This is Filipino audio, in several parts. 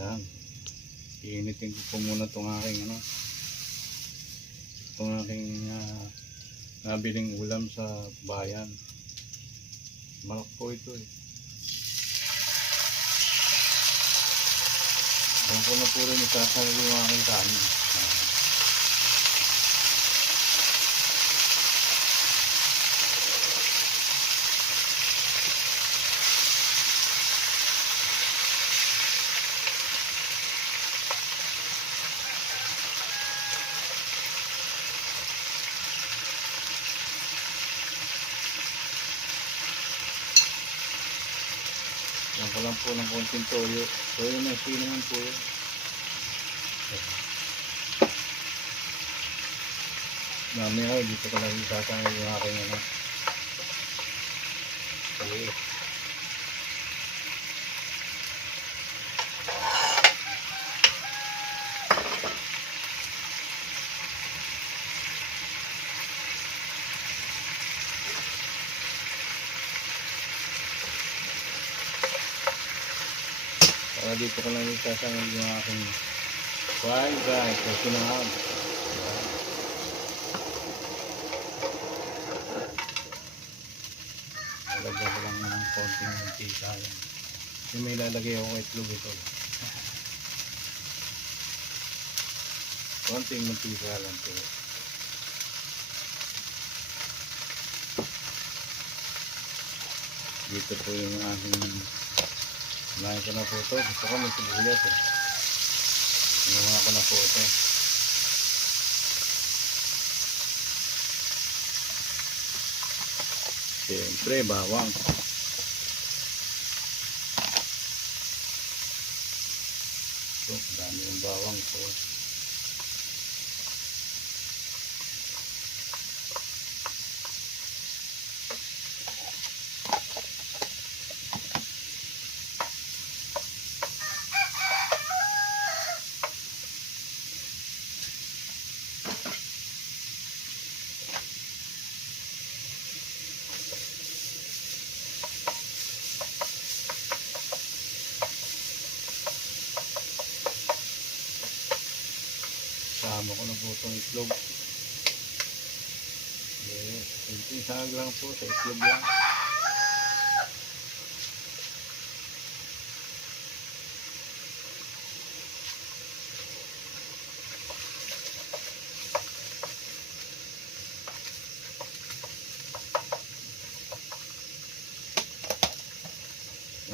Yan. Iinitin ko po muna itong aking itong aking nabiling ulam sa bayan. Malak po ito eh. Doon ko na po rin isasanay yung aking kanin. Yan ko lang po ng konting toyo. Toyo na sino naman po yun. Mamaya dito ko lang isasanay yung aking toyo. Para dito ko lang isasanay yung aking fried rice o sinahag. Lalagyan ko lang ng konting mantika yan. Yung may lalagay ako itlog ito. Konting mantika lang po. Dito po yung aking kumain ko na po ito. Gusto ko may sibuyas eh. Kumain ko na po ito. Siyempre bawang. Ito, dami yung bawang po. Sama ko na po itong itlog. Yes. Isang lang po sa itlog lang.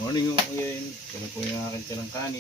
Morning po yan. Ito na po yung aking tinangkanin.